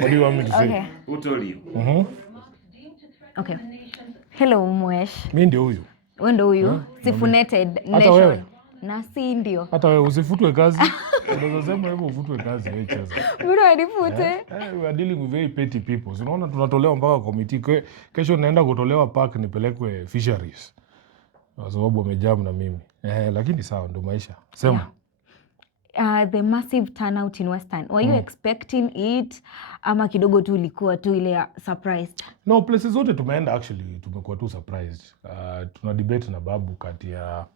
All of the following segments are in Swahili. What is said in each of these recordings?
What do you want me to say? Okay. Who told you? Okay. Hello Mwesh. Mimi ndio huyu. Wewe ndio huyu. Sifuneted Hata wewe. nation. Na si ndio. Hata wewe usifutwe kazi. Ndio sema hivyo ufutwe kazi wewe cheza. Bro anifute. We are dealing with very petty people. Unaona tunatolewa mpaka committee. Kesho naenda kutolewa park nipelekwe fisheries. Kwa sababu wamejam na mimi. Lakini sawa ndio maisha. Sema. Yeah. The massive turnout in Western. Were you expecting it ama kidogo tu ilikuwa tu ile surprised? No, places zote tumeenda actually tumekuwa tu surprised. Tuna debate na babu kati ya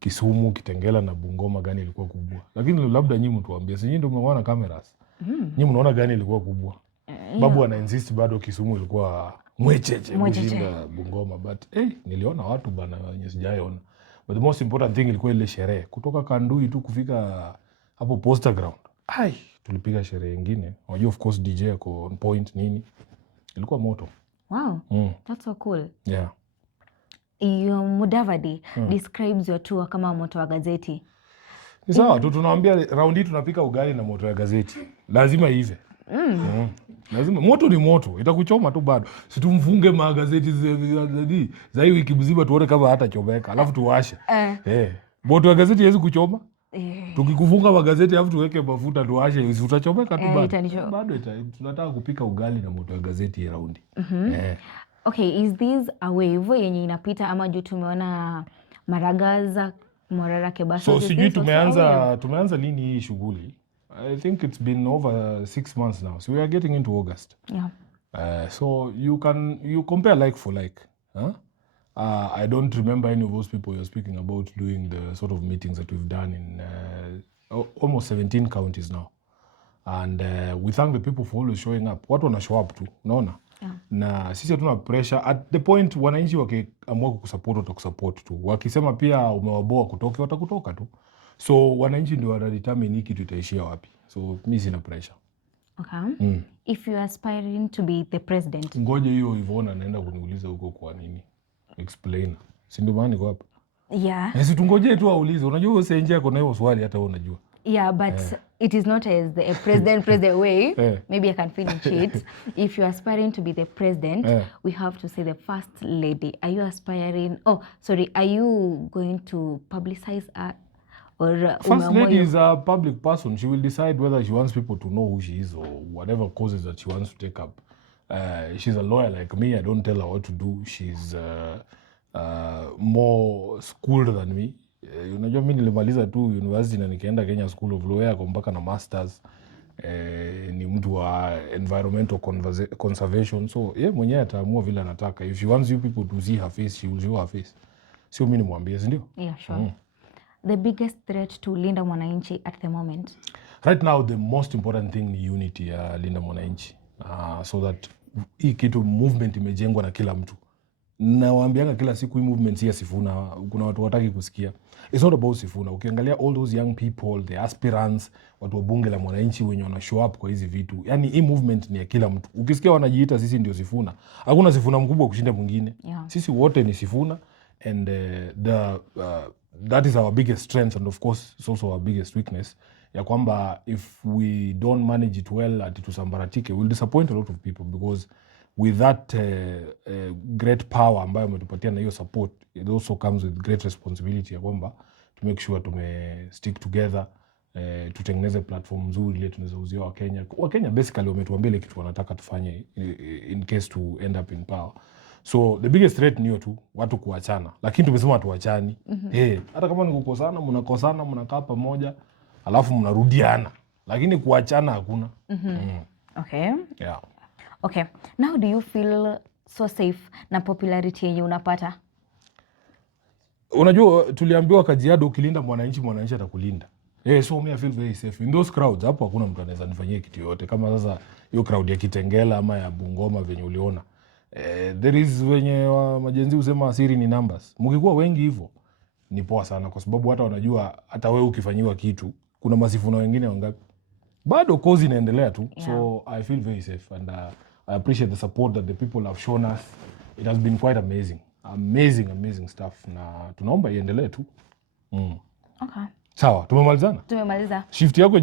Kisumu, Kitengela na Bungoma gani ilikuwa kubwa. Lakini labda nyinyi mtuambie, si nyinyi ndio mnaona cameras. Nyinyi mnaona gani ilikuwa kubwa. Babu ana insist bado Kisumu ilikuwa mwecheche kushinda Bungoma, but niliona watu bana wenye sijaona. But the most important thing ilikuwa ile sherehe. Kutoka Kandui tu kufika hapo Poster Ground. Tulipiga sherehe nyingine. Unajua of course DJ ako on point nini. Ilikuwa moto. Wow. That's so cool. Yeah. Your Mudavadi describes your tour kama moto wa gazeti. Ni sawa tu tunawaambia round hii tunapika ugali na moto ya gazeti. Lazima ive. Lazima moto ni moto, itakuchoma tu bado. Si tumfunge magazeti za hii wiki mzima tuone kama hata chomeka. Alafu tuwashe. Moto ya gazeti haiwezi kuchoma. Tukikufunga magazeti alafu tuweke mafuta tuwashe, utachomeka tu bado. Bado tunataka kupika ugali na moto ya gazeti ya round. Okay, is this a wave yenye inapita ama juu tumeona Maragaza, Morara Kebaso? So sijui tumeanza lini hii shughuli. I think it's been over 6 months now. So we are getting into August. Yeah. So you compare like for like. I don't remember any of those people you're speaking about doing the sort of meetings that we've done in almost 17 counties now. And we thank the people for always showing up. Watu wana show up tu, unaona? Yeah. Na sisi hatuna pressure. At the point wananchi wakiamua kukusupport watakusupport tu. Wakisema pia umewaboa kutoka watakutoka tu. So wananchi ndio wanadetermine hiki tutaishia wapi. So mimi sina pressure. Okay. If you are aspiring to be the president. Ngoje hiyo Ivona naenda kuniuliza huko kwa nini. Explain. Si ndio maana niko hapa. Yeah. Sisi tungoje tu aulize. Unajua wewe sasa yako na hiyo swali hata wewe unajua. Yeah, but it is not as the president way. Maybe I can finish it. If you are aspiring to be the president, we have to say the first lady. Are you aspiring? Are you going to publicize or first lady is a public person. She will decide whether she wants people to know who she is or whatever causes that she wants to take up. She's a lawyer like me. I don't tell her what to do. She's more schooled than me. Unajua mimi nilimaliza tu university na nikaenda Kenya School of Law yako mpaka na masters. Ni mtu wa environmental conservation. So mwenyewe ataamua vile anataka. If she wants you people to see her face, she will show her face. Sio mimi nimwambie, si ndio? Yeah, sure. The biggest threat to Linda Mwananchi at the moment? Right now the most important thing ni unity ya Linda Mwananchi. So that hii kitu movement imejengwa na kila mtu. Nawaambianga kila siku hii movement si ya Sifuna. Kuna watu wataki kusikia. It's not about Sifuna. Ukiangalia all those young people, the aspirants, watu wa bunge la Mwananchi wenye wana show up kwa hizi vitu. Yani hii movement ni ya kila mtu. Ukisikia wanajiita sisi ndio Sifuna. Hakuna Sifuna mkubwa kushinda mwingine. Yeah. Sisi wote ni Sifuna and that is our biggest strength and of course it's also our biggest weakness. Ya kwamba if we don't manage it well ati tusambaratike, we'll disappoint a lot of people because with that great power ambayo umetupatia na hiyo support, it also comes with great responsibility ya kwamba to make sure stick together, tutengeneze platform nzuri ile tunaweza uzia Wakenya. Wakenya basically wametuambia ile kitu wanataka tufanye in case to end up in power. So the biggest threat ni hiyo tu, watu kuachana. Lakini tumesema tuachani. Hata kama ni kukosana, mnakosana, mnakaa pamoja, alafu mnarudiana. Lakini kuachana hakuna. Okay. Yeah. Okay. Now do you feel so safe na popularity yenye unapata? Unajua tuliambiwa Kajiado ukilinda mwananchi atakulinda. So me I feel very safe. In those crowds hapo hakuna mtu anaweza nifanyia kitu yote. Kama sasa hiyo crowd ya Kitengela ama ya Bungoma venye uliona. There is wenye majenzi usema siri ni numbers. Mkikuwa wengi hivyo ni poa sana kwa sababu hata wanajua hata wewe ukifanyiwa kitu kuna Masifuna wengine wangapi. Bado kozi inaendelea tu. Yeah. So I feel very safe and I appreciate the support that the people have shown us. It has been quite amazing. Amazing stuff na tunaomba iendelee tu. Okay. Sawa, tumemalizana? Tumemaliza. Shift yako